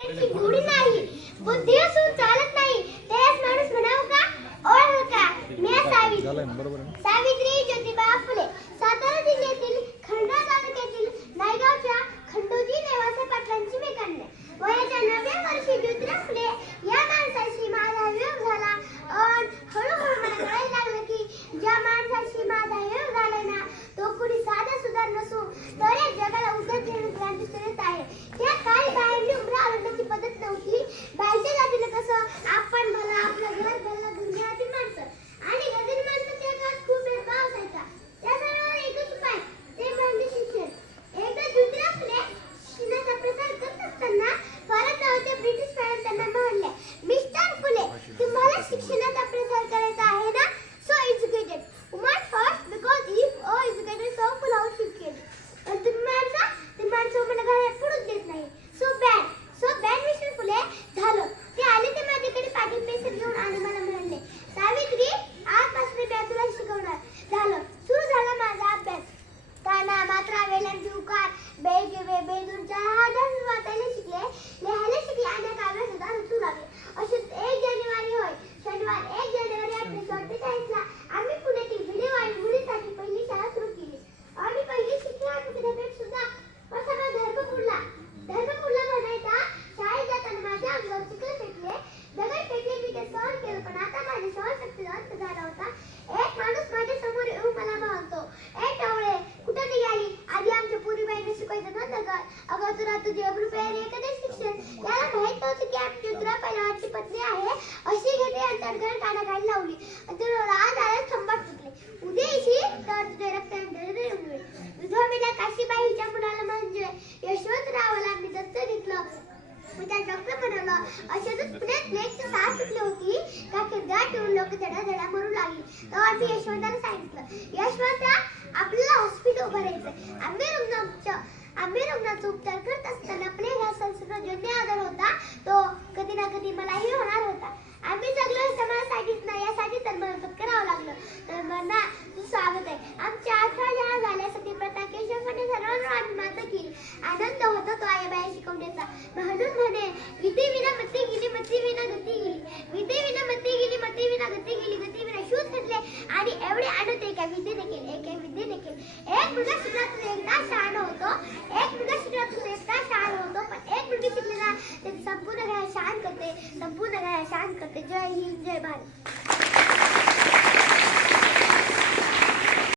गोडी नाही, बुद्धी असून चालत नाही, त्यास माणूस म्हणावं का? ओळख का? मी सावित्री ज्योतिबा फुले, सातारा जिल्ह्यातील खंडवा तालुक्यातील नायगावच्या खंडोजी नेवासे पाटलांची मी कन्या. वयाच्या 9व्या वर्षी ज्योतिबा फुले या माणसाशी माझा वियोग झाला. हळूहळू मला कळायला लागलं की ज्या माणसाशी माझा वियोग झालाय ना, तो कुणी साधा सुद्धा नसून तर या जगाला उद्धट देऊन क्रांती सुरत आहे. त्या काळी बाहेरली उमरा आवडण्याची पद्धत नव्हती. बाहेरच्या जातीला कसं आपण भला, आपल्या घरात भला, दुनियातील माणसं आणि गरीब माणसं त्या काळात खूप भेदभाव असायचा. त्या सर्वांवर एकच उपाय, ते म्हणजे शिक्षण. एकदा ज्योतिबा फुले शिक्षणाचा प्रसार करत असताना भारत नावाच्या ब्रिटिश मॅडम त्यांना म्हणले, मिस्टर फुले, तुम्हाला शिक्षणाचा प्रसार करायचा आहे ना? So educated woman first, because if a educated so full house शिकेल. पण तुम्ही माणसं मला घरात पडूच देत नाही. सो बॅड मिस्टर फुले. झालं ते आले, ते माझ्याकडे पाटील पेन्सिल घेऊन आणि मला म्हणाले, सावित्री, आजपासून मी तुला शिकवणार. झालं, सुरू झाला माझा अभ्यास. काना, मात्रा, वेलांटी, उकार, बेजूरच्या हजार वाचायला शिकले, लिहायला शिकले आणि काव्य सुद्धा रचू लागले. असे 1 जानेवारी होय, शनिवार 1 जानेवारी 1848 ला आम्ही पुण्यातील भिडेवाडी मुलींसाठी पहिली शाळा सुरू केली. आणि पहिली शिक्षण विद्यापीठ सुद्धा. असा माझा धर्मपुरला म्हणायचा. शाळेत जाताना माझ्या अंगावर चिखल फेकले, दगड फेकले, मी ते सहन केलं. पण आता माझ्या सहनशक्तीचा अंत झाला होता. एक माणूस माझ्या समोर येऊन मला म्हणतो, ए टवळे, कुठं निघाली? आधी आमच्या पूर्वीबाईंना शिकवायचं ना दगड. अगं तुला तुझे रुपये एखादे शिक्षण. याला माहित नव्हतं की आमची ज्योतिबा पहिलवानची पत्नी आहे. अशी घेते आणि तडगड काढायला लावली. तुला राज आला, खंबाट सुटले. उद्या येशील तर तुझे रक्त विधवा काशीबाई हिच्या मुलाला म्हणजे यशवंतरावला मी दत्तक घेतलं. मी त्या डॉक्टर बनवलं. अशातच पुण्यात प्लेगची साथ सुटली होती. का खिरगाट ठेवून लोक धडा मरू लागली. तेव्हा मी यशवंताला सांगितलं, यशवंता, आपल्याला हॉस्पिटल उभारायचं. आम्ही रुग्णाचा उपचार करत असताना प्लेग हा संसर्गजन्य आजार होता. तो कधी ना कधी मलाही होणार होता. आम्ही सगळं समाजासाठीच नाही, यासाठी तर मला करावं लागलं. तर म्हणा, तू स्वागत आहे. आमच्या 18 शाळा झाल्यासाठी प्रथा केशवपणे सर्वांना आम्ही माता केली. आनंद होता तो आईबाई शिकवण्याचा. म्हणून म्हणे, विद्येविना मती गेली, मतीविना गती गेली. विद्येविना मती गेली, मतीविना गती गेली. गतीविना शूज घडले आणि एवढे आनंद एका विद्ये देखील. एक मुलगा शिकण्यातून एकदा शहाणा होतो. पण एक मुलगी शिकली ना, ते संपूर्ण घराला शांत करते. जय हिंद, जय भारत.